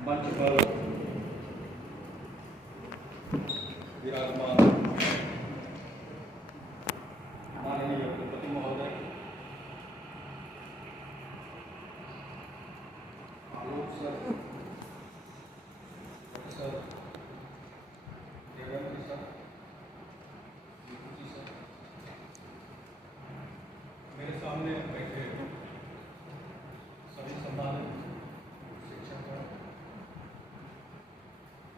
मंच पर विराजमान माननीय कुलपति महोदय, Alok sir, professor Devendra sir, Jitu ji sir, मेरे सामने बैठे सभी सम्मानित शिक्षक,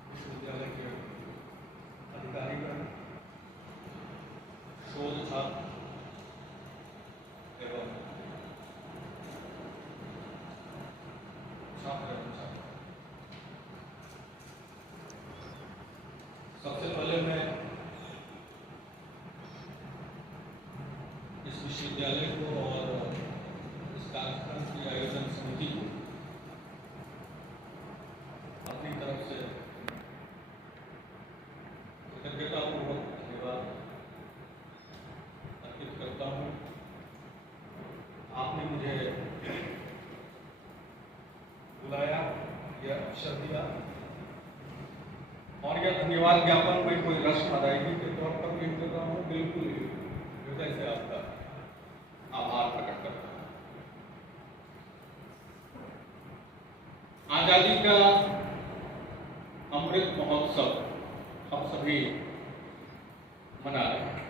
विश्वविद्यालय के अधिकारीगण, शोध छात्र एवं छात्र एवं छात्र, सबसे पहले मैं इस विश्वविद्यालय को और इस कार्यक्रम की आयोजन समिति को अपनी तरफ से कृतज्ञतापूर्वक धन्यवाद अर्पित करता हूँ। आपने मुझे बुलाया, यह अवसर दिया और यह धन्यवाद ज्ञापन मैं कोई रस्म अदायगी के तौर पर नहीं कर रहा हूँ, बिल्कुल हृदय से आपका आभार प्रकट करता हूँ। आजादी का अमृत महोत्सव हम सभी मना रहे हैं।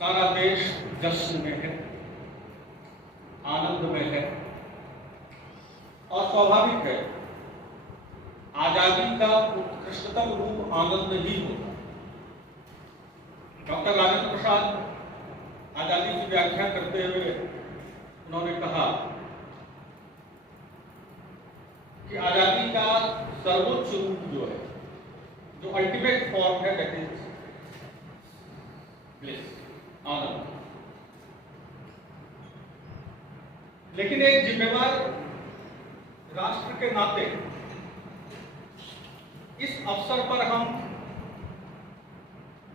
सारा देश जश्न में है, आनंद में है और स्वाभाविक है, आजादी का उत्कृष्टतम रूप आनंद ही होता है। डॉक्टर राजेंद्र प्रसाद आजादी की व्याख्या करते हुए उन्होंने कहा कि आजादी का सर्वोच्च रूप जो है, जो अल्टीमेट फॉर्म है, दैट इज ब्लिस, आनंद। लेकिन एक जिम्मेवार राष्ट्र के नाते इस अवसर पर हम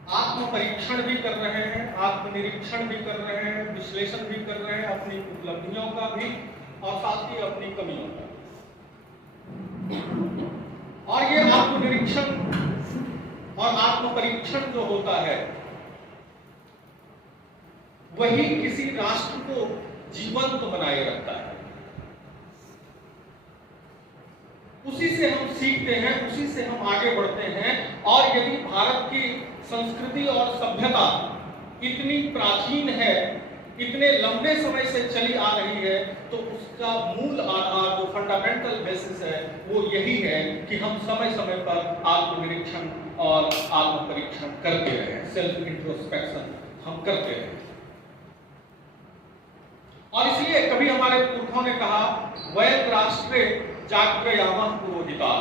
आत्मपरीक्षण भी कर रहे हैं, आत्मनिरीक्षण भी कर रहे हैं, विश्लेषण भी कर रहे हैं, अपनी उपलब्धियों का भी और साथ ही अपनी कमियों का। और ये आत्मनिरीक्षण और आत्मपरीक्षण जो होता है, वही किसी राष्ट्र को जीवंत बनाए रखता है। उसी से हम सीखते हैं, उसी से हम आगे बढ़ते हैं। और यदि भारत की संस्कृति और सभ्यता इतनी प्राचीन है, इतने लंबे समय से चली आ रही है, तो उसका मूल आधार, जो फंडामेंटल बेसिस है, वो यही है कि हम समय समय पर आत्मनिरीक्षण और आत्मपरीक्षण करते रहे, सेल्फ इंट्रोस्पेक्शन हम करते रहे। और इसलिए कभी हमारे पुरखों ने कहा, वयं राष्ट्रे जाग्रयामः पुरोहिता,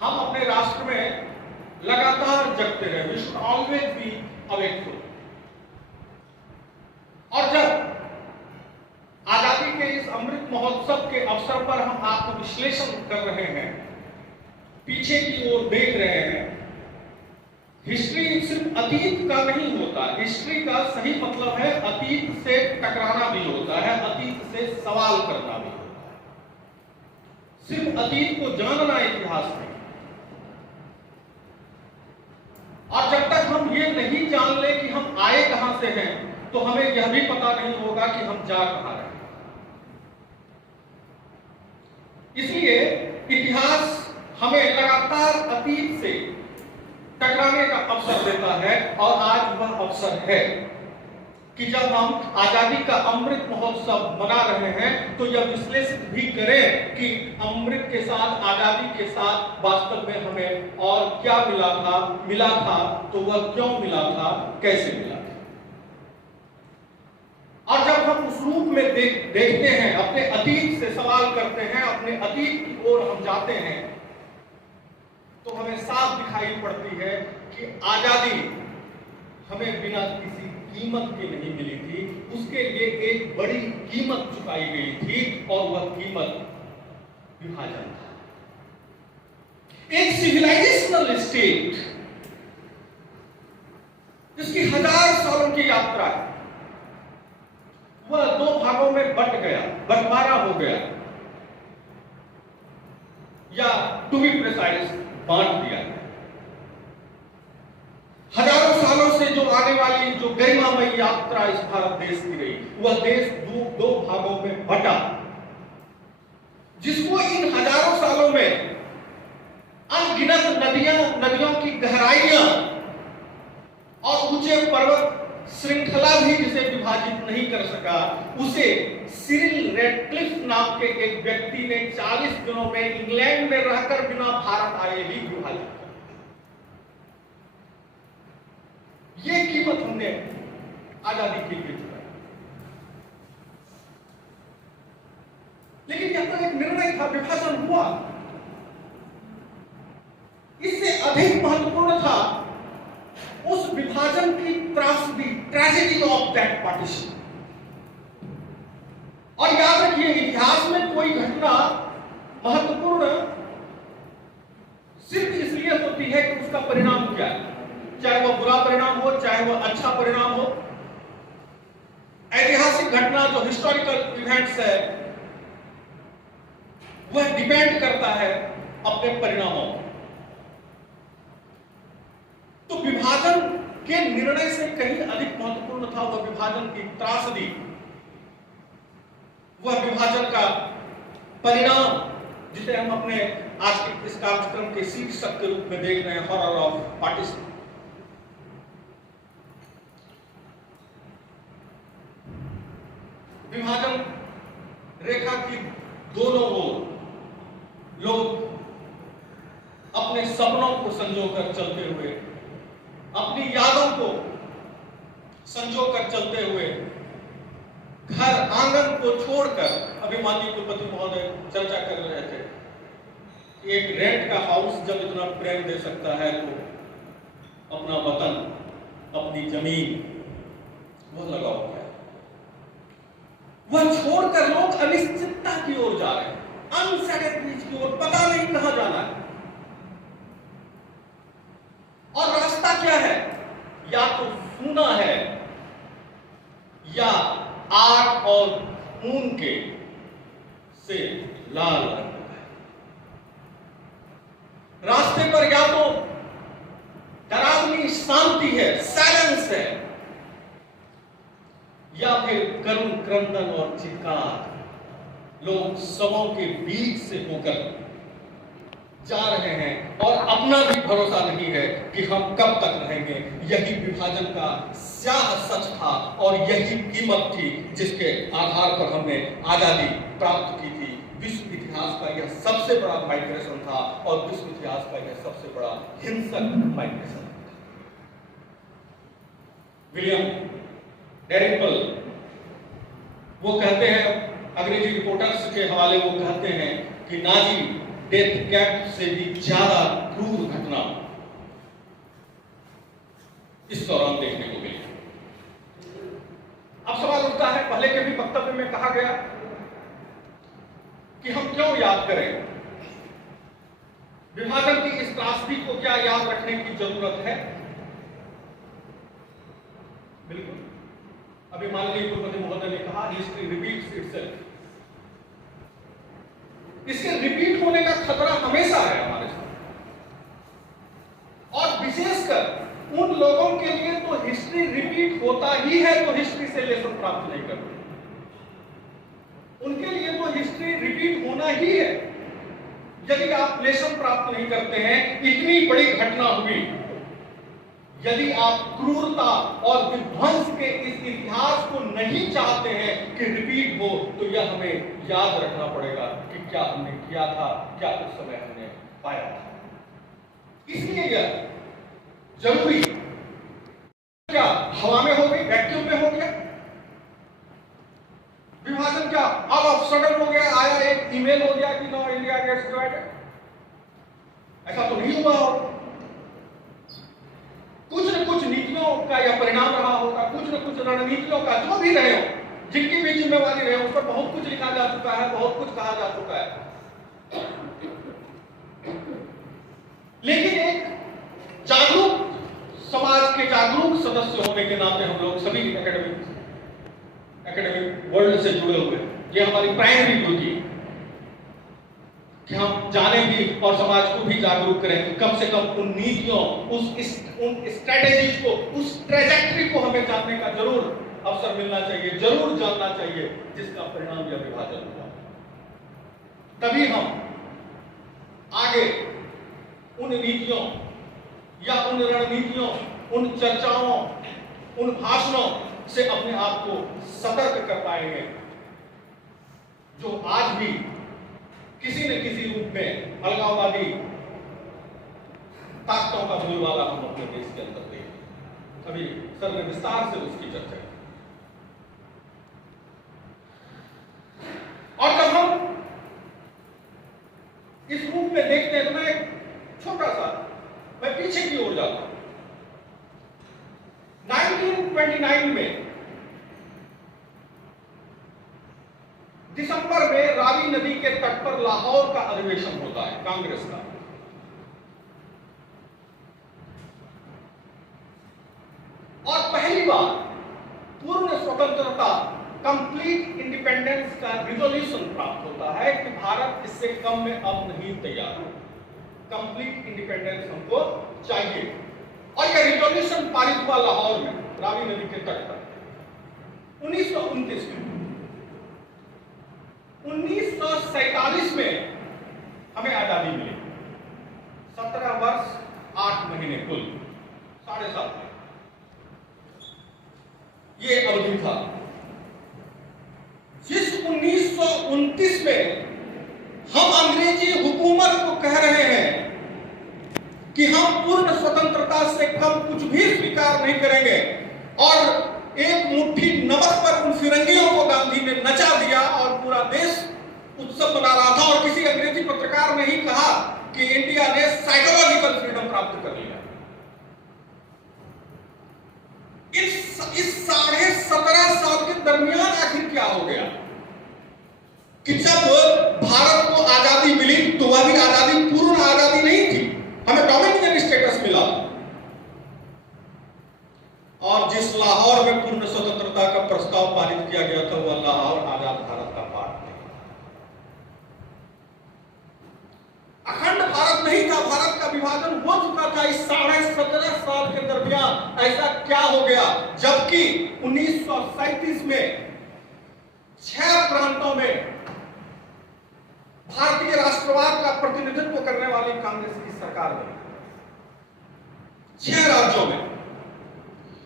हम अपने राष्ट्र में लगातार जगते रहे, वी शुड ऑलवेज बी अवेकफुल। और जब आजादी के इस अमृत महोत्सव के अवसर पर हम आत्मविश्लेषण कर रहे हैं, पीछे की ओर देख रहे हैं, हिस्ट्री सिर्फ अतीत का नहीं होता, हिस्ट्री का सही मतलब है अतीत से टकराना भी होता है, अतीत से सवाल करना भी होता है। सिर्फ अतीत को जानना इतिहास नहीं। और जब तक हम ये नहीं जान ले कि हम आए कहां से हैं, तो हमें यह भी पता नहीं होगा कि हम जा कहां रहे हैं। इसलिए इतिहास हमें लगातार अतीत से टकराने का अवसर देता है। और आज वह अवसर है कि जब हम आजादी का अमृत महोत्सव मना रहे हैं, तो यह विश्लेषित भी करें कि अमृत के साथ, आजादी के साथ वास्तव में हमें और क्या मिला था, तो वह क्यों मिला था, कैसे मिला था। और जब हम उस रूप में देखते हैं, अपने अतीत से सवाल करते हैं, अपने अतीत की ओर हम जाते हैं, तो हमें साफ दिखाई पड़ती है कि आजादी हमें बिना किसी कीमत के नहीं मिली थी, उसके लिए एक बड़ी कीमत चुकाई गई थी, और वह कीमत विभाजन था। एक सिविलाइजेशनल स्टेट जिसकी 1000 सालों की यात्रा है, वह 2 भागों भागों में बट गया, बंटवारा हो गया, या टू बी प्रिसाइज बांट दिया गया। हजारों सालों से जो आने वाली जो गरिमामयी यात्रा इस भारत देश की रही, वह देश दो भागों में बटा, जिसको इन हजारों सालों में अनगिनत नदियों की गहराइयां और ऊंचे पर्वत श्रृंखला भी जिसे विभाजित नहीं कर सका, उसे सिरिल रेडक्लिफ नाम के एक व्यक्ति ने 40 दिनों में इंग्लैंड में रहकर बिना भारत आए ही विभाजित किया। ये कीमत हमने आजादी के लिए चुकाई। लेकिन यह तो एक निर्णय था, विभाजन हुआ। इससे अधिक महत्वपूर्ण था उस विभाजन की त्रासदी, ट्रेजेडी ऑफ दैट पार्टीशन। और याद रखिए, इतिहास में कोई घटना महत्वपूर्ण सिर्फ इसलिए होती है कि उसका परिणाम क्या है, चाहे वह बुरा परिणाम हो, चाहे वह अच्छा परिणाम हो। ऐतिहासिक घटना जो हिस्टोरिकल इवेंट्स है, वह डिपेंड करता है अपने परिणामों पर। तो विभाजन के निर्णय से कहीं अधिक महत्वपूर्ण था वह विभाजन की त्रासदी, वह विभाजन का परिणाम, जिसे हम अपने आज के इस कार्यक्रम के शीर्षक के रूप में देख रहे हैं, हॉरर ऑफ पार्टीशन। विभाजन रेखा की दोनों ओर लोग अपने सपनों को संजोकर चलते हुए, अपनी यादों को संजोकर चलते हुए, घर आंगन को छोड़कर, अभी माननीय कुलपति महोदय चर्चा कर रहे थे कि एक रेंट का हाउस जब इतना प्रेम दे सकता है तो अपना वतन, अपनी जमीन, वह लगाव क्या है, वह छोड़कर लोग अनिश्चितता की ओर जा रहे हैं, अनसर्टेनिटी की ओर, पता नहीं कहां जाना है। और रास्ता क्या है, या तो सूना है या आग और खून के से लाल रंग है। रास्ते पर या तो डरावनी शांति है, साइलेंस है, या फिर करुण क्रंदन और चित्कार। लोग शवों के बीच से होकर जा रहे हैं और अपना भी भरोसा नहीं है कि हम कब तक रहेंगे। यही विभाजन का स्याह सच था और यही कीमत थी जिसके आधार पर हमने आजादी प्राप्त की थी। विश्व इतिहास का यह सबसे बड़ा माइग्रेशन था और विश्व इतिहास का यह सबसे बड़ा हिंसक माइग्रेशन था। विलियम डैरिपल वो कहते हैं, अंग्रेजी रिपोर्टर्स के हवाले वो कहते हैं कि नाजी डेथ कैंप से भी ज्यादा क्रूर घटना इस दौरान देखने को मिली। अब सवाल उठता है, पहले के भी वक्तव्य में कहा गया कि हम क्यों याद करें, विभाजन की इस त्रासदी को क्या याद रखने की जरूरत है? बिल्कुल, अभी माननीय कुलपति महोदय ने कहा, हिस्ट्री रिपीट्स इटसेल्फ। इसके रिपीट होने का खतरा हमेशा है हमारे साथ, और विशेषकर उन लोगों के लिए तो हिस्ट्री रिपीट होता ही है तो हिस्ट्री से लेसन प्राप्त नहीं करते, उनके लिए तो हिस्ट्री रिपीट होना ही है। यदि आप लेसन प्राप्त नहीं करते हैं, इतनी बड़ी घटना हुई, यदि आप क्रूरता और विध्वंस के इस इतिहास को नहीं चाहते हैं कि रिपीट हो, तो यह हमें याद रखना पड़ेगा कि क्या हमने किया था, क्या उस समय हमने पाया था। इसलिए यह जरूरी, क्या हवा में हो गई, वैक्यूम में हो गया विभाजन, क्या ऑल ऑफ सडन हो गया, आया एक ईमेल हो गया कि नो इंडिया गेट्स डिवाइडेड? ऐसा तो नहीं हुआ हो। कुछ न कुछ नीतियों का यह परिणाम रहा होगा, कुछ न कुछ रणनीतियों का, जो भी रहे हो, जिनकी भी जिम्मेवारी रहे, उस पर बहुत कुछ लिखा जा चुका है, बहुत कुछ कहा जा चुका है। लेकिन एक जागरूक समाज के जागरूक सदस्य होने के नाते हम लोग सभी एकेडमिक वर्ल्ड से जुड़े हुए, ये हमारी प्राइमरी ड्यूटी है कि हम जाने भी और समाज को भी जागरूक करें कि कम से कम उन नीतियों, उन स्ट्रेटेजीज को, उस ट्रेजेक्टरी को हमें जानने का जरूर अवसर मिलना चाहिए, जरूर जानना चाहिए, जिसका परिणाम यह विभाजन हुआ। तभी हम आगे उन नीतियों या उन रणनीतियों, उन चर्चाओं, उन भाषणों से अपने आप को सतर्क कर पाएंगे जो आज भी किसी न किसी रूप में अलगाववादी ताकतों का बोलबाला हम अपने देश के अंदर देखें। अभी सर ने विस्तार से उसकी चर्चा की। और जब हम इस रूप में देखते हैं तो मैं एक छोटा सा मैं पीछे की ओर जाता हूं। 1929 में दिसंबर में रावी नदी के तट पर लाहौर का अधिवेशन होता है कांग्रेस का। और पहली बार पूर्ण स्वतंत्रता, कंप्लीट इंडिपेंडेंस का रिजोल्यूशन प्राप्त होता है कि भारत इससे कम में अब नहीं तैयार है, कंप्लीट इंडिपेंडेंस हमको चाहिए। और यह रिजोल्यूशन पारित हुआ लाहौर में, रावी नदी के तट पर 1929 में। 1947 में हमें आजादी मिली। 17 वर्ष 8 महीने कुल 7.5 ये अवधि था। जिस 1929 में हम अंग्रेजी हुकूमत को कह रहे हैं कि हम पूर्ण स्वतंत्रता से कम कुछ भी स्वीकार नहीं करेंगे, और एक मुट्ठी नमक पर उन फिरंगियों को गांधी ने नचा दिया और पूरा देश उत्सव मना रहा था। और किसी अंग्रेजी पत्रकार ने ही कहा कि इंडिया ने साइकोलॉजिकल फ्रीडम प्राप्त कर लिया। इस 17.5 साल के दरमियान आखिर क्या हो गया कि जब भारत को आजादी मिली तो वह भी आजादी पूर्ण आजादी नहीं थी, हमें डोमिनियन स्टेटस मिला। और जिस लाहौर में पूर्ण स्वतंत्रता का प्रस्ताव पारित किया गया था वह लाहौर आजाद भारत का पार्ट नहीं, अखंड भारत नहीं था। भारत का विभाजन हो चुका था। इस 17.5 साल के दरमियान ऐसा क्या हो गया जबकि 1937 में 6 प्रांतों में भारतीय राष्ट्रवाद का प्रतिनिधित्व करने वाली कांग्रेस की सरकार बनी। 6 राज्यों में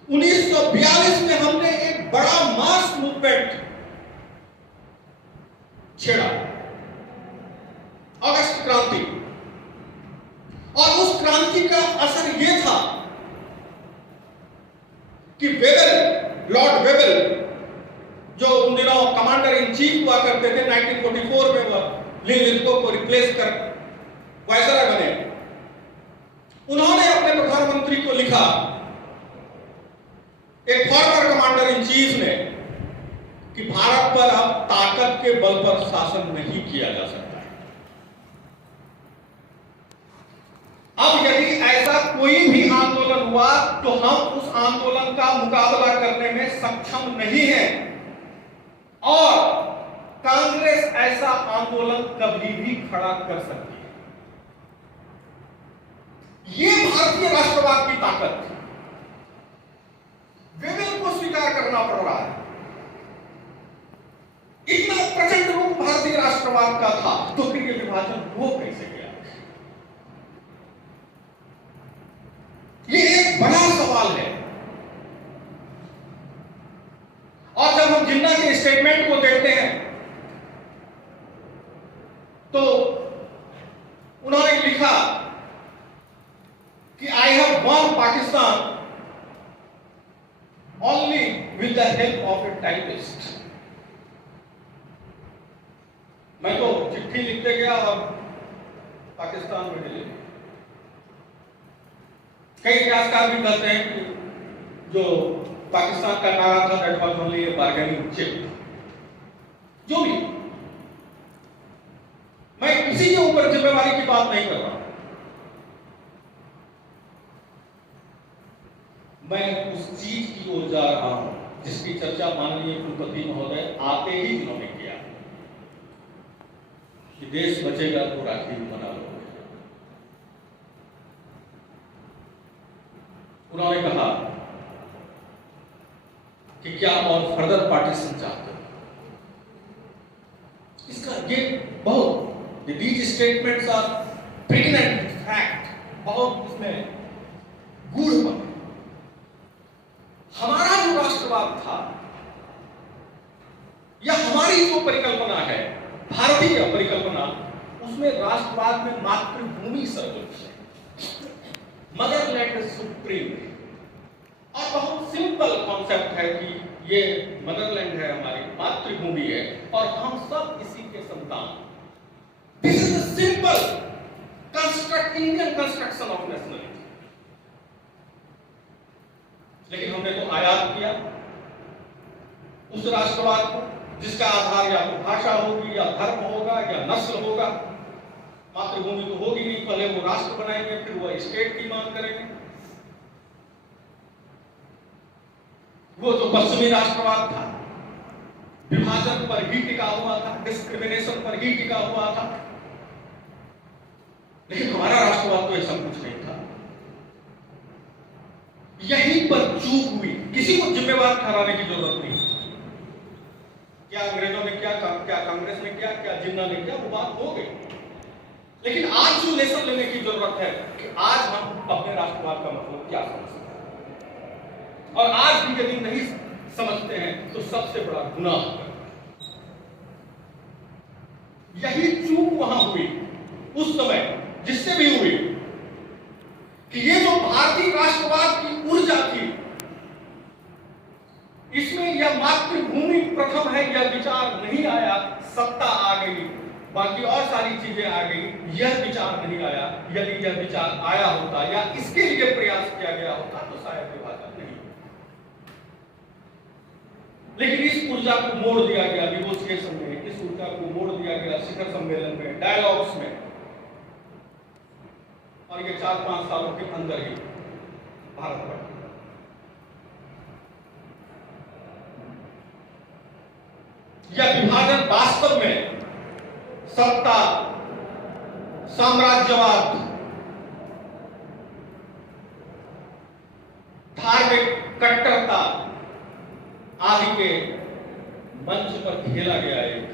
1942 में हमने एक बड़ा मास मूवमेंट छेड़ा, अगस्त क्रांति। और उस क्रांति का असर यह था कि वेबल, लॉर्ड वेबल, जो उन दिनों कमांडर इन चीफ हुआ करते थे, 1944 में वह लिंको को रिप्लेस कर वायसराय बने। उन्होंने अपने प्रधानमंत्री को लिखा, एक फॉर्मर कमांडर इन चीफ ने, कि भारत पर अब ताकत के बल पर शासन नहीं किया जा सकता है। अब यदि ऐसा कोई भी आंदोलन हुआ तो हम उस आंदोलन का मुकाबला करने में सक्षम नहीं हैं, और कांग्रेस ऐसा आंदोलन कभी भी खड़ा कर सकती है। यह भारतीय राष्ट्रवाद की ताकत थी। वेबल को स्वीकार करना पड़ रहा है। इतना प्रचंड रूप भारतीय राष्ट्रवाद का था, तो फिर यह विभाजन हो कैसे गया? यह एक बड़ा सवाल है। और जब हम जिन्ना के स्टेटमेंट को देखते हैं तो उन्होंने लिखा कि I have von Pakistan only with the help of a typist। मैं तो चिट्ठी लिखते गया और पाकिस्तान में मिले। कई इतिहासकार भी कहते हैं कि जो पाकिस्तान का नारा था that was only A bargaining chip. जो भी, मैं किसी के ऊपर जिम्मेवारी की बात नहीं कर रहा, मैं उस चीज की ओर जा रहा हूं जिसकी चर्चा माननीय कुलपति महोदय आते ही इन्होंने किया कि देश बचेगा तो राखी बना लो। उन्होंने कहा कि क्या और फर्दर पार्टीशन चाहते हो। इसका ये बहुत these statements are pregnant fact, बहुत इसमें गूढ़। हमारा जो राष्ट्रवाद था या हमारी जो परिकल्पना है, भारतीय परिकल्पना, उसमें राष्ट्रवाद में मातृभूमि सर्वोच्च है, मदरलैंड सुप्रीम। और बहुत सिंपल कॉन्सेप्ट है कि ये मदरलैंड है, हमारी मातृभूमि है और हम सब इसी के संतान। This is a simple construct, Indian construction of nationality. लेकिन हमने तो आयात किया उस राष्ट्रवाद को जिसका आधार या तो भाषा होगी या धर्म होगा या नस्ल होगा। मातृभूमि तो होगी नहीं, पहले वो राष्ट्र बनाएंगे फिर वो स्टेट की मांग करेंगे। वो जो पश्चिमी राष्ट्रवाद था, विभाजन पर ही टिका हुआ था, डिस्क्रिमिनेशन पर ही टिका हुआ था। लेकिन हमारा राष्ट्रवाद तो ऐसा कुछ नहीं था। यहीं पर चूक हुई, किसी को जिम्मेवार ठहराने की जरूरत नहीं। क्या अंग्रेजों ने क्या कांग्रेस ने क्या जिन्ना ने क्या, वो बात हो गई। लेकिन आज जो लेसन लेने की जरूरत है कि आज हम अपने राष्ट्रवाद का मतलब क्या समझते हैं, और आज भी यदि नहीं समझते हैं तो सबसे बड़ा गुनाह है। यही चूक वहां हुई उस समय, जिससे भी हुई कि ये जो भारतीय राष्ट्रवाद की ऊर्जा थी, इसमें यह मातृभूमि प्रथम है, यह विचार नहीं आया। सत्ता आ गई, बाकी और सारी चीजें आ गई, यह विचार नहीं आया। यदि यह विचार आया होता या इसके लिए प्रयास किया गया होता तो शायद विभाजन नहीं। लेकिन इस ऊर्जा को मोड़ दिया गया निगोशिएशन में, इस ऊर्जा को मोड़ दिया गया शिखर सम्मेलन में, डायलॉग्स में, और ये 4-5 सालों के अंदर ही भारत बढ़। यह विभाजन वास्तव में सत्ता, साम्राज्यवाद, धार्मिक कट्टरता आदि के मंच पर खेला गया एक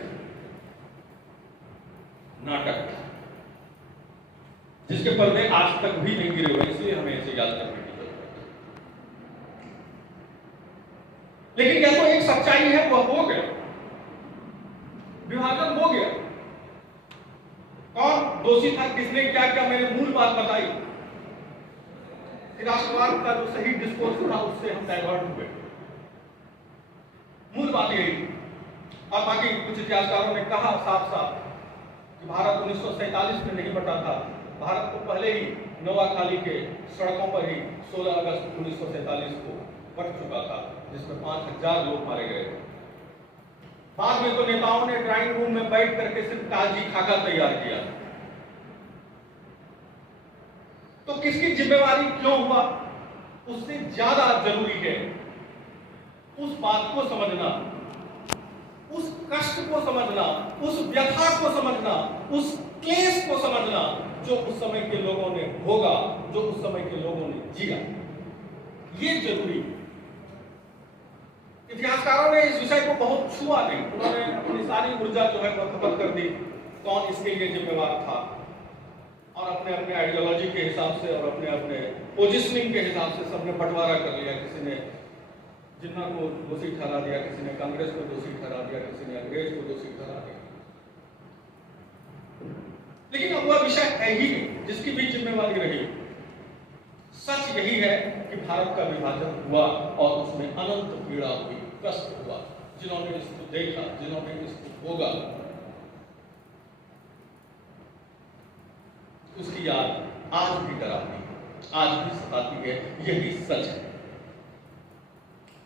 नाटक था, जिसके पर्दे आज तक भी नहीं गिरे हुए, इसलिए हमें इसे याद करने की जरूरत है। लेकिन यह तो एक सच्चाई है, वह हो गया, विभाजन हो गया। कौन दोषी था, किसने क्या क्या, मैंने मूल बात बताई। राष्ट्रवाद का जो सही डिस्कोर्स था उससे हम डाइवर्ट हुए, मूल बात यही। और बाकी कुछ इतिहासकारों ने कहा साफ साफ कि भारत 1947 में नहीं बटा था, भारत को पहले ही नोआखाली के सड़कों पर ही 16 अगस्त 1947 को बट चुका था, जिसमें 5000 लोग मारे गए। बाद में तो नेताओं ने ड्राइंग रूम में बैठ करके सिर्फ कागजी खाका तैयार किया। तो किसकी जिम्मेवारी क्यों हुआ, उससे ज्यादा जरूरी है उस बात को समझना, उस कष्ट को समझना, उस व्यथा को समझना, उस क्लेश को समझना जो उस समय के लोगों ने भोगा, जो उस समय के लोगों ने जिया। ये जरूरी। इतिहासकारों ने इस विषय को बहुत छुआ नहीं, उन्होंने अपनी सारी ऊर्जा जो है वो खत्म कर दी, कौन इसके लिए जिम्मेवार था, और अपने अपने आइडियोलॉजी के हिसाब से और अपने अपने पोजिशनिंग के हिसाब से सबने बंटवारा कर लिया। किसी ने जिन्ना को दोषी ठहरा दिया, किसी ने कांग्रेस को दोषी ठहरा दिया, किसी ने अंग्रेज को दोषी ठहरा दिया। लेकिन अब वह विषय है ही नहीं जिसकी भी जिम्मेवारी रही। सच यही है कि भारत का विभाजन हुआ और उसमें अनंत पीड़ा हुई, कष्ट हुआ। जिन्होंने इसको देखा, जिन्होंने इसको भोगा, उसकी याद आज भी डराती है, आज भी सताती है। यही सच है।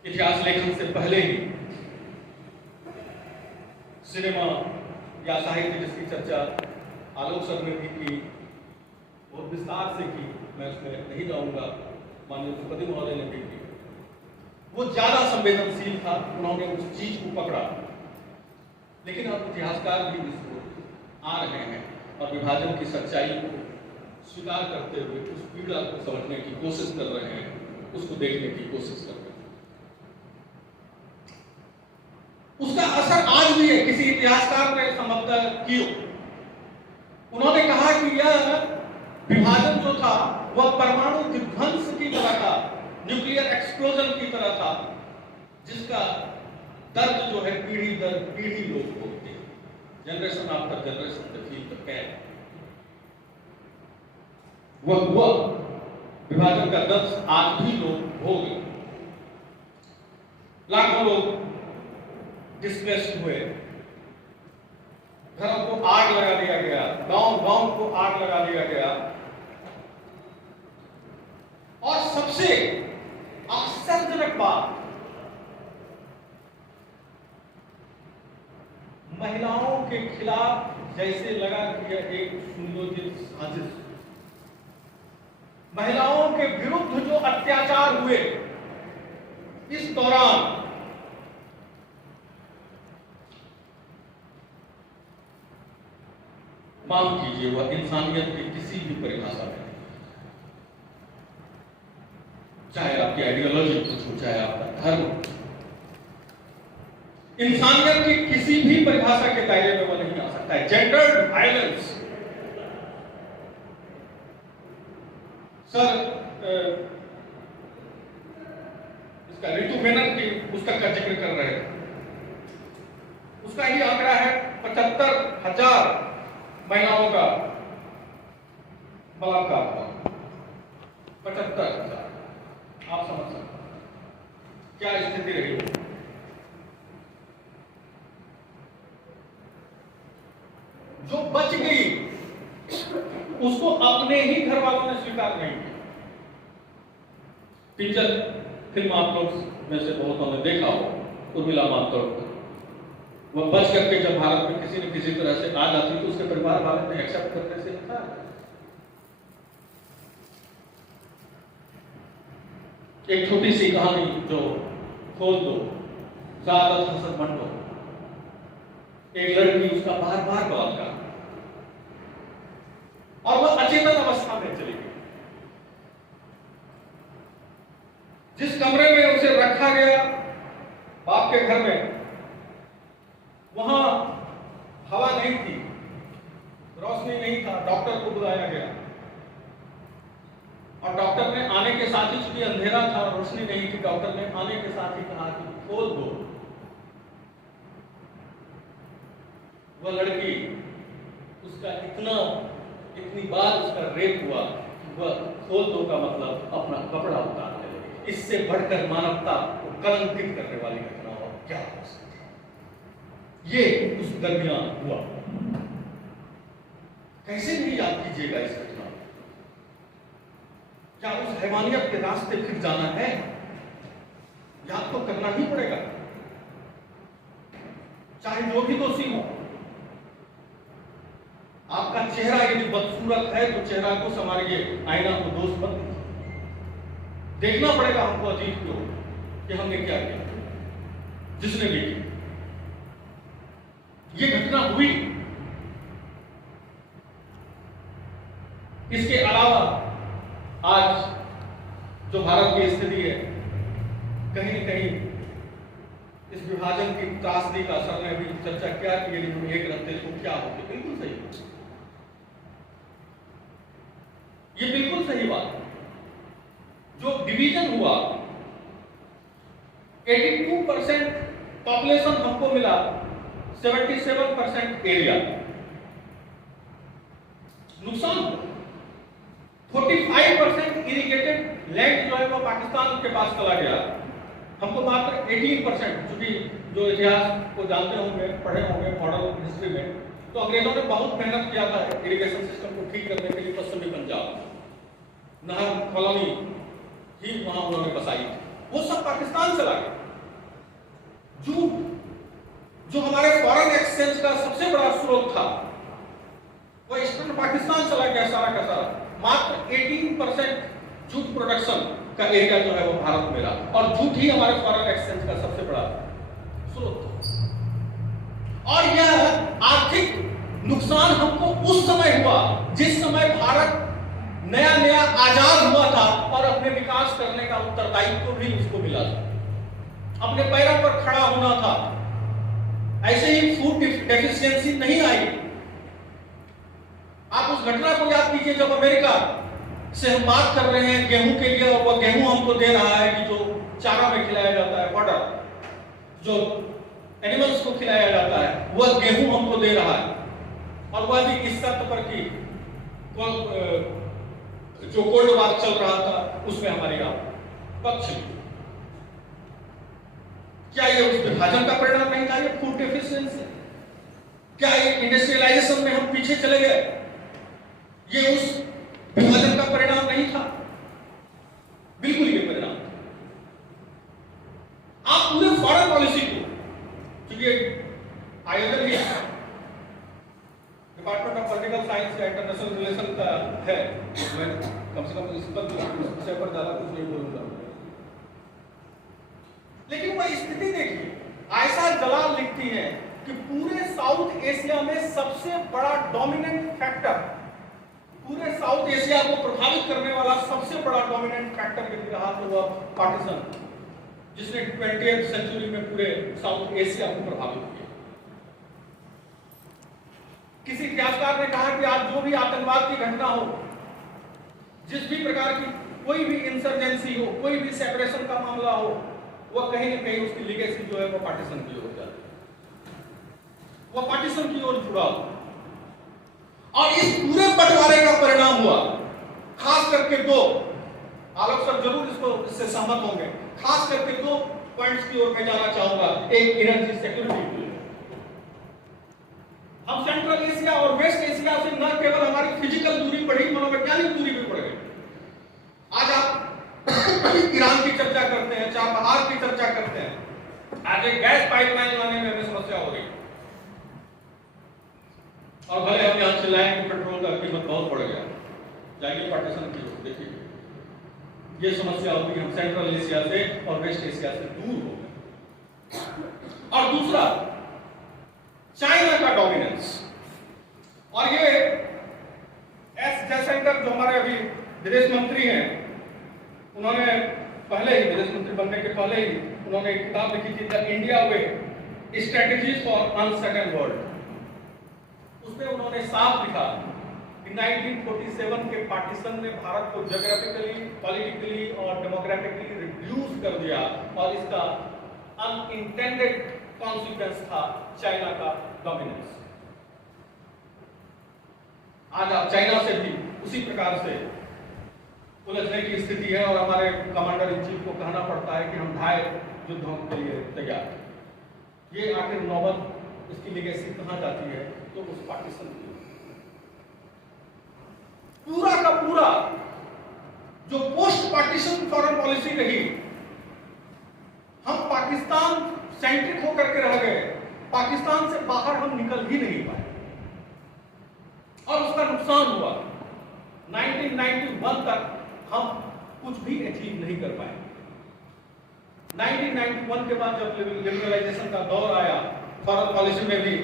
इतिहास लेखन से पहले ही सिनेमा या साहित्य जिसकी चर्चा आलोक सर ने भी की, बहुत विस्तार से की, मैं उसमें नहीं जाऊंगा, माननीय कुलपति महोदय ने भी की। वो ज्यादा संवेदनशील था, उन्होंने उस चीज को पकड़ा। लेकिन अब इतिहासकार भी इसको आ रहे हैं और विभाजन की सच्चाई को स्वीकार करते हुए उस पीड़ा को समझने की कोशिश कर रहे हैं, उसको देखने की कोशिश कर रहे हैं। उसका असर आज भी है। किसी इतिहासकार ने संभवतः किया, उन्होंने कहा कि यह विभाजन जो था वह परमाणु विध्वंस की तरह था, न्यूक्लियर एक्सप्लोजन की तरह था, जिसका दर्द जो है पीढ़ी दर पीढ़ी लोग भोगते हैं, generation after generation they feel the pain. वह हुआ विभाजन का दर्द आज भी लोग भोग रहे। लाखों लोग डिस्प्लेस्ड हुए, घरों को आग लगा दिया गया, गांव को आग लगा दिया गया। और सबसे आश्चर्यजनक बात, महिलाओं के खिलाफ जैसे लगा कि यह एक सुनियोजित साजिश, महिलाओं के विरुद्ध जो अत्याचार हुए इस दौरान, माफ कीजिए, वह इंसानियत की किसी भी परिभाषा में, चाहे आपकी आइडियोलॉजी कुछ हो, चाहे आपका धर्म, इंसानियत की किसी भी परिभाषा के दायरे में वह नहीं आ सकता है। जेंडर्ड वायलेंस, सर इसका ऋतु मेनन की पुस्तक का जिक्र कर रहे हैं, उसका ही आंकड़ा है 75,000 महिलाओं का बलात्कार हुआ। 75,000, आप समझ सकते हैं क्या स्थिति रही हो। जो बच गई उसको अपने ही घर वालों ने स्वीकार नहीं किया। पिक्चर फिल्म आप लोग में से बहुतों ने देखा हो, उर्मिला मातोंडकर, वह बच करके जब भारत में किसी न किसी तरह से आ जाती तो उसके परिवार वाले ने एक्सेप्ट करने से इनकार। एक छोटी सी कहानी जो खोल दो, सादत हसन मंडो, एक लड़की, उसका बार बार बलात्कार और वह अचेतन अवस्था में चली गई। जिस कमरे में उसे रखा गया बाप के घर में, वहां हवा नहीं थी, रोशनी नहीं था। डॉक्टर को बुलाया गया और डॉक्टर ने आने के साथ ही, चूंकि अंधेरा था, रोशनी नहीं थी, डॉक्टर ने आने के साथ ही कहा कि खोल दो। वह लड़की, उसका इतनी बार उसका रेप हुआ कि वह खोल दो का मतलब अपना कपड़ा उतारने लगी। इससे बढ़कर मानवता को कलंकित करने वाली घटना और क्या हो सकती है। ये उस दरमियान हुआ। कैसे नहीं याद कीजिएगा इस घटना को? क्या उस हैवानियत के रास्ते फिर जाना है? याद तो करना ही पड़ेगा, चाहे जो भी दोषी हो। आपका चेहरा यदि बदसूरत है तो चेहरा को संवारिए, आईना को दोष मत दीजिए। देखना पड़ेगा हमको अजीत को कि हमने क्या किया, जिसने भी किया। ये घटना हुई। इसके अलावा आज जो भारत की स्थिति है, कहीं न कहीं इस विभाजन की त्रासदी का असर ने भी चर्चा किया कि यदि हम एक रहते तो क्या होते। बिल्कुल सही, ये बिल्कुल सही बात है। जो डिवीजन हुआ, 82% पॉपुलेशन हमको मिला, 77% एरिया नुकसान हुआ। 45% इरिगेटेड लैंड जो है वो पाकिस्तान के पास चला गया। हमको मात्र 18%, क्योंकि जो इतिहास को जानते होंगे, पढ़े होंगे मॉडर्न हिस्ट्री में, तो अंग्रेजों ने बहुत मेहनत किया था इरिगेशन सिस्टम को ठीक करने के लिए। पश्चिमी पंजाब नहर कॉलोनी ही वहां उन्होंने बसाई थी, वो सब पाकिस्तान चला गया। जो हमारे फॉरेन एक्सचेंज का सबसे बड़ा स्रोत था, वो ईस्टर्न पाकिस्तान चला गया सारा का सारा। मात्र 18% जूट प्रोडक्शन का एरिया जो है वो भारत में रहा, और जूट ही हमारे फॉरेन एक्सचेंज का सबसे बड़ा स्रोत था। और यह आर्थिक नुकसान हमको उस समय हुआ जिस समय भारत नया नया आजाद हुआ था और अपने विकास करने का उत्तरदायित्व भी उसको मिला था, अपने पैरों पर खड़ा होना था। ऐसे ही फूड डेफिशिएंसी नहीं आई। आप उस घटना को याद कीजिए जब अमेरिका से हम बात कर रहे हैं गेहूं के लिए, और वह गेहूं हमको दे रहा है कि जो चारा में खिलाया जाता है, फॉडर जो एनिमल्स को खिलाया जाता है, वह गेहूं हमको दे रहा है, और वह भी इस शर्त पर कि जो कोल्ड वार चल रहा था उसमें हमारी पक्ष। क्या ये उस विभाजन का परिणाम नहीं था? ये फूड डेफिशिएंसी, क्या ये इंडस्ट्रियलाइजेशन में हम पीछे चले गए, ये उस विभाजन का परिणाम नहीं था? बिल्कुल ये परिणाम था। आप पूरे फॉरेन पॉलिसी को, क्योंकि आयोजन भी डिपार्टमेंट ऑफ पॉलिटिकल साइंस या इंटरनेशनल रिलेशन का है, मैं कम से कम इस पर ज्यादा कुछ नहीं बोलूंगा, लेकिन वह स्थिति देखिए। आयशा जलाल लिखती है कि पूरे साउथ एशिया में सबसे बड़ा डोमिनेंट फैक्टर, पूरे साउथ एशिया को प्रभावित करने वाला सबसे बड़ा डोमिनेंट फैक्टर यदि रहा तो वह पार्टीशन, जिसने 20वीं सेंचुरी में पूरे साउथ एशिया को प्रभावित किया। किसी इतिहासकार ने कहा कि आज जो भी आतंकवाद की घटना हो, जिस भी प्रकार की कोई भी इंसर्जेंसी हो, कोई भी सेपरेशन का मामला हो, वह कहीं ना कहीं उसकी लीगेसी जो है वो पार्टीशन की ओर जाती है, वह पार्टीशन की ओर जुड़ा हो। और इस पूरे बंटवारे का परिणाम हुआ खास करके दो, आलोक सर जरूर इससे सहमत होंगे, खास करके दो पॉइंट्स की ओर मैं जाना चाहूंगा। एक एनर्जी सिक्योरिटी, हम सेंट्रल एशिया और वेस्ट एशिया से न केवल हमारी फिजिकल दूरी बढ़ी, मनोवैज्ञानिक दूरी भी बढ़ गई। आज आप ईरान की चर्चा करते हैं, चाबहार की चर्चा करते हैं, आज एक गैस पाइपलाइन लाने में हमें समस्या हो रही, और भले हम यहां चिल्लाएं कि पेट्रोल का कीमत बहुत बढ़ गया, जाइए पार्टीशन की ओर देखिए, ये समस्या होगी हम सेंट्रल एशिया से और वेस्ट एशिया से दूर हो गए। और दूसरा चाइना का डोमिनेंस, और ये एस जयशंकर जो हमारे अभी विदेश मंत्री हैं, उन्होंने पहले ही विदेश मंत्री बनने के पहले ही उन्होंने एक किताब लिखी थी, the India way strategies for uncertain world. उसमें उन्होंने साफ लिखा कि 1947 के पार्टीशन ने भारत को ज्योग्राफिकली, पॉलिटिकली और डेमोग्राफिकली रिड्यूस कर दिया, और इसका अनइंटेंडेड कॉन्सिक्वेंस था चाइना का डोमिनेंस। आज आप चाइना से भी उसी प्रकार से उलझने की स्थिति है, और हमारे कमांडर इन चीफ को कहना पड़ता है कि हम ढाई युद्धों के लिए तैयार हैं। ये आखिर नौबत इसकी लीगेसी कहां जाती है? तो उस पार्टीशन की पूरा का पूरा जो पोस्ट पार्टीशन फॉरेन पॉलिसी रही, हम पाकिस्तान सेंट्रिक होकर के रह गए, पाकिस्तान से बाहर हम निकल ही नहीं पाए, और उसका नुकसान हुआ। 1991 तक हम कुछ भी अचीव नहीं कर पाए। 1991 के बाद जब लिबरलाइजेशन का दौर आया, फॉरेन पॉलिसी में भी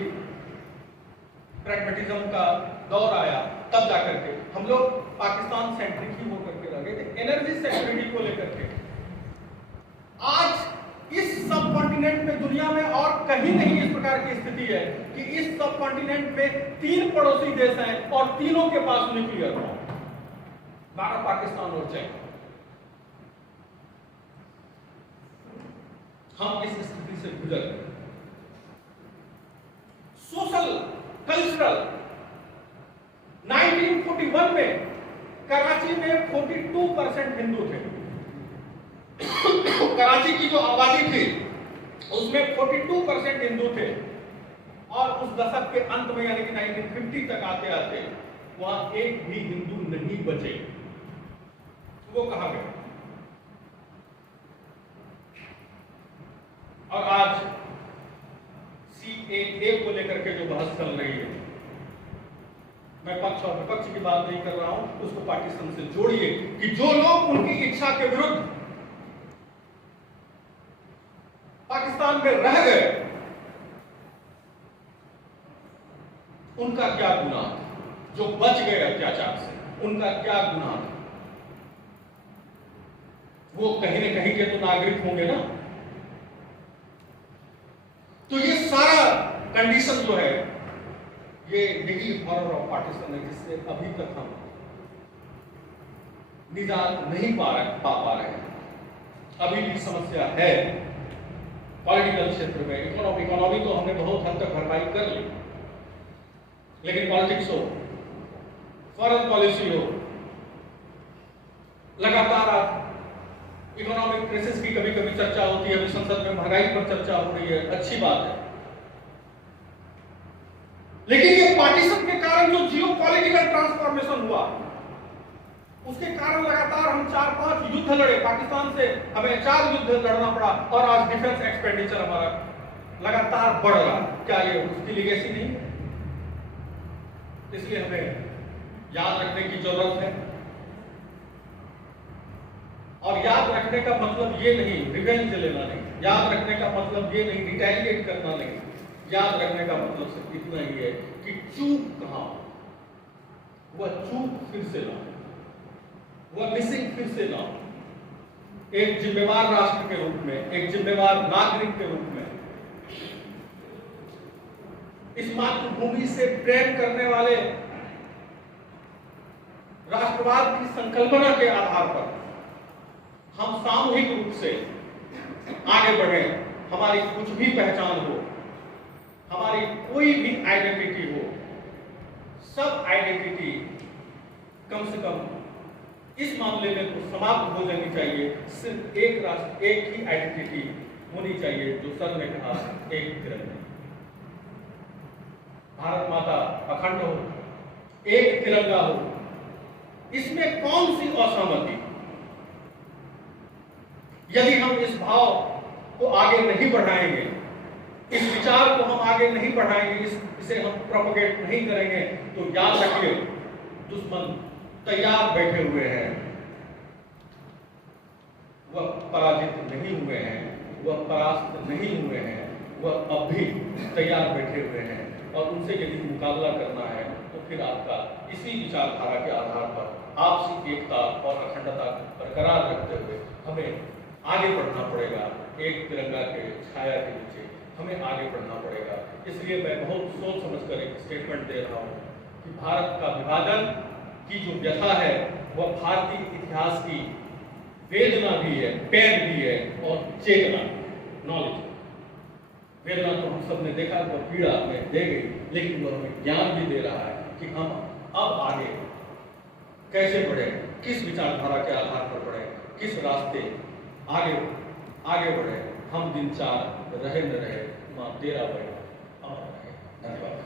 प्रैग्मेटिज्म का दौर आया, तब जाकर के हम लोग पाकिस्तान सेंट्रिक ही होकर के रह गए थे एनर्जी सिक्योरिटी को लेकर के। आज इस सब कॉन्टिनेंट में, दुनिया में और कहीं नहीं इस प्रकार की स्थिति है कि इस सब कॉन्टिनेंट में 3 पड़ोसी देश हैं और तीनों के पास न्यूक्लियर बम, भारत, पाकिस्तान और चाइना। हम इस स्थिति से गुजर गए। सोशल, कल्चरल, 1941 में कराची में 42% हिंदू थे। कराची की जो आबादी थी उसमें 42% हिंदू थे, और उस दशक के अंत में यानी कि 1950 तक आते आते वहां एक भी हिंदू नहीं बचे। वो कहां गए? और आज CAA को लेकर के जो बहस चल रही है, मैं पक्ष और विपक्ष की बात नहीं कर रहा हूं, उसको पाकिस्तान से जोड़िए कि जो लोग उनकी इच्छा के विरुद्ध पाकिस्तान में रह गए, उनका क्या गुनाह था? जो बच गए अत्याचार से, उनका क्या गुनाह था? वो कहीं न कहीं के तो नागरिक होंगे ना। तो ये सारा कंडीशन जो है, ये यही हॉरर ऑफ पाकिस्तान है जिससे अभी तक हम निजात नहीं पा रहे हैं। अभी भी समस्या है पॉलिटिकल क्षेत्र में। इकोनॉमी तो हमने बहुत हद तक भरपाई कर ली, लेकिन पॉलिटिक्स हो, फॉरेन पॉलिसी हो, लगातार इकोनॉमिक क्राइसिस की कभी कभी चर्चा होती है, अभी संसद में महंगाई पर चर्चा हो रही है, अच्छी बात है। लेकिन ये पार्टीशन के कारण जो जियोपॉलिटिकल ट्रांसफॉर्मेशन हुआ, उसके कारण लगातार हम 4-5 युद्ध लड़े, पाकिस्तान से हमें 4 युद्ध लड़ना पड़ा, और आज डिफेंस एक्सपेंडिचर हमारा लगातार बढ़ रहा। क्या ये उसकी लीगेसी नहीं है? इसलिए हमें याद रखने की जरूरत है। और याद रखने का मतलब ये नहीं रिवेंज लेना नहीं, याद रखने का मतलब ये नहीं रिटेलिएट करना नहीं, याद रखने का मतलब सिर्फ इतना ही है कि चूक कहां, वह चूक फिर से लाओ, वह मिसिंग फिर से लाओ। एक जिम्मेवार राष्ट्र के रूप में, एक जिम्मेवार नागरिक के रूप में, इस मातृभूमि से प्रेम करने वाले, राष्ट्रवाद की संकल्पना के आधार पर हम सामूहिक रूप से आगे बढ़े। हमारी कुछ भी पहचान हो, हमारी कोई भी आइडेंटिटी हो, सब आइडेंटिटी कम से कम इस मामले में तो समाप्त हो जानी चाहिए। सिर्फ एक राष्ट्र, एक ही आइडेंटिटी होनी चाहिए, जो सर ने कहा एक तिरंगा। भारत माता अखंड हो, एक तिरंगा हो, इसमें कौन सी असहमति? यदि हम इस भाव को आगे नहीं बढ़ाएंगे, इस विचार को हम आगे नहीं बढ़ाएंगे, इसे हम प्रोपेगेट नहीं करेंगे, तो याद रखिए दुश्मन तैयार बैठे हुए हैं। वह पराजित नहीं हुए हैं, वह परास्त नहीं हुए हैं, वह अब भी तैयार बैठे हुए हैं। और उनसे यदि मुकाबला करना है तो फिर आपका इसी विचारधारा के आधार पर आपसी एकता और अखंडता बरकरार रखते हुए हमें आगे बढ़ना पड़ेगा। एक तिरंगा के छाया के नीचे हमें आगे बढ़ना पड़ेगा। इसलिए मैं बहुत सोच समझकर एक स्टेटमेंट दे रहा हूँ कि भारत का विभाजन की जो व्यथा है, वह भारतीय इतिहास की वेदना भी है, पैर भी है और चेतना, नॉलेज। वेदना तो हम सब ने देखा, वह पीड़ा हमें दे गई, लेकिन वह हमें ज्ञान भी दे रहा है कि हम अब आगे कैसे बढ़े, किस विचारधारा के आधार पर बढ़े, किस रास्ते आगे बढ़े। हम दिन चार रहे न रहे, मां तेरा बढ़े, अमर रहे। धन्यवाद।